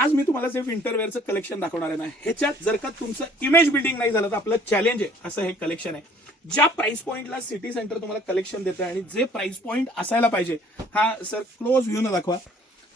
आज मी तुम्हाला जे विंटर वेअरचं कलेक्शन दाखवणार आहे ना, ह्याच्यात जर का तुमचं इमेज बिल्डिंग नाही झालं तर आपलं चॅलेंज आहे असं हे कलेक्शन आहे. ज्या प्राइस पॉइंटला सिटी सेंटर तुम्हाला कलेक्शन देतं आणि जे प्राइस पॉइंट असायला पाहिजे, हा सर क्लोज व्ह्यू न दाखवा.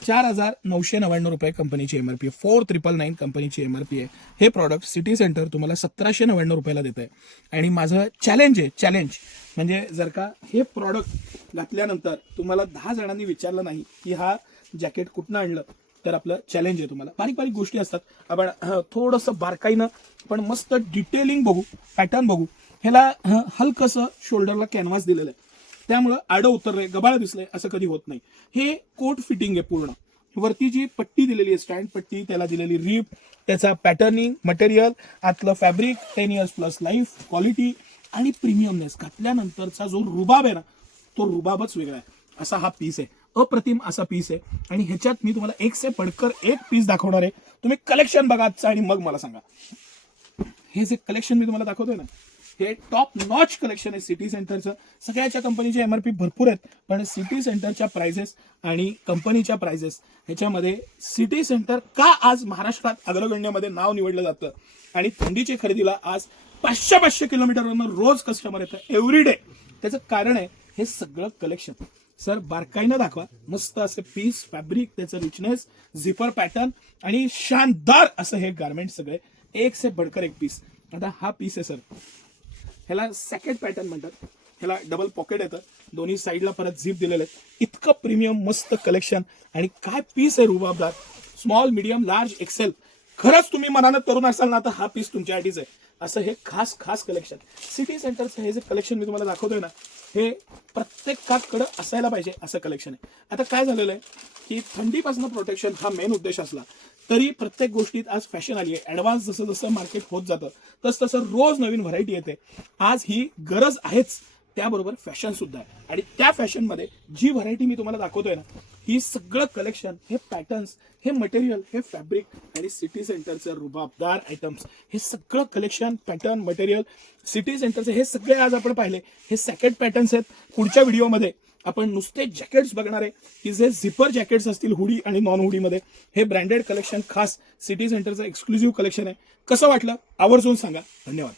4,999 रुपये कंपनीची एमआरपी, 4,999 कंपनीची एमआरपी आहे. हे प्रॉडक्ट सिटी सेंटर तुम्हाला 1,799 रुपयाला देत आहे. आणि माझं चॅलेंज आहे, चॅलेंज म्हणजे जर का हे प्रॉडक्ट घातल्यानंतर तुम्हाला 10 जणांनी विचारलं नाही की हा जॅकेट कुठनं आणलं, तर आपलं चॅलेंज आहे. तुम्हाला बारीक बारीक गोष्टी असतात, आपण थोडंसं बारकाईनं पण मस्त डिटेलिंग बघू, पॅटर्न बघू. ह्याला हलकंसं शोल्डरला कॅनव्हास दिलेलं आहे, त्यामुळं आडं उतरलंय, गबाळ दिसलंय असं कधी होत नाही. हे कोट फिटिंग आहे पूर्ण. वरती जी पट्टी दिलेली आहे, स्टँड पट्टी, त्याला दिलेली रिप, त्याचा पॅटर्निंग, मटेरियल, आतलं fabric, 10 years plus life, quality आणि प्रीमियमनेस. घातल्यानंतरचा जो रुबाब आहे ना, तो रुबाबच वेगळा आहे. असा हा पीस आहे, अप्रतिम असा पीस आहे. आणि ह्याच्यात मी तुम्हाला एक से पडकर एक पीस दाखवणार आहे. तुम्ही कलेक्शन बघा आजचं आणि मग मला सांगा. हे जे कलेक्शन मी तुम्हाला दाखवतोय ना, हे टॉप नॉच कलेक्शन आहे सिटी सेंटरचं. सगळ्याच्या कंपनीचे एमआरपी भरपूर आहेत, पण सिटी सेंटरच्या प्राइजेस आणि कंपनीच्या प्राइजेस ह्याच्यामध्ये सिटी सेंटर का आज महाराष्ट्रात अग्रगण्यमध्ये नाव निवडलं जातं. आणि थंडीच्या खरेदीला आज 500 किलोमीटरवरून रोज कस्टमर येतं एव्हरी डे. त्याचं कारण आहे हे सगळं कलेक्शन. सर बारकाईनं दाखवा. मस्त असे पीस, फॅब्रिक, त्याचं रिचनेस, झिपर पॅटर्न आणि शानदार असं हे गारमेंट सगळे एक से बढ़कर एक पीस. आता हा पीस आहे सर, ह्याला सॅकेट पॅटर्न म्हणतात. ह्याला डबल पॉकेट येतं, दोन्ही साईडला परत झिप दिलेलं आहे. इतकं प्रीमियम मस्त कलेक्शन आणि काय पीस आहे रुबाबदार. Small, medium, large, XL. खरंच तुम्ही मनानं तरुण असाल ना तर हा पीस तुमच्यासाठीच आहे. असं हे खास खास कलेक्शन सिटी सेंटरचं हे जे कलेक्शन मी तुम्हाला दाखवतोय ना, हे प्रत्येकाकडं असायला पाहिजे असं कलेक्शन आहे. आता काय झालेलं आहे की थंडीपासून प्रोटेक्शन हा मेन उद्देश असला तरी प्रत्येक गोष्टीत आज फॅशन आली आहे. ॲडव्हान्स जसं जसं मार्केट होत जातं तसं तसं रोज नवीन व्हरायटी येते. आज ही गरज आहेच, त्याबरोबर फॅशन सुद्धा आहे. आणि त्या फॅशनमध्ये जी व्हरायटी मी तुम्हाला दाखवतोय ना, ही सगळं कलेक्शन, हे पॅटर्न्स, हे मटेरियल, हे फॅब्रिक आणि सिटी सेंटरचं रुबाबदार आयटम्स, हे सगळं कलेक्शन, पॅटर्न, मटेरियल सिटी सेंटरचे हे सगळे आज आपण पाहिले. हे सॅकेट पॅटर्न्स आहेत. पुढच्या व्हिडिओमध्ये आपण नुसते जॅकेट्स बघणार आहे की जे झिपर जॅकेट्स असतील हुडी आणि नॉन हुडीमध्ये. हे ब्रँडेड कलेक्शन खास सिटी सेंटरचं एक्सक्लुझिव्ह कलेक्शन आहे. कसं वाटलं आवर्जून सांगा. धन्यवाद.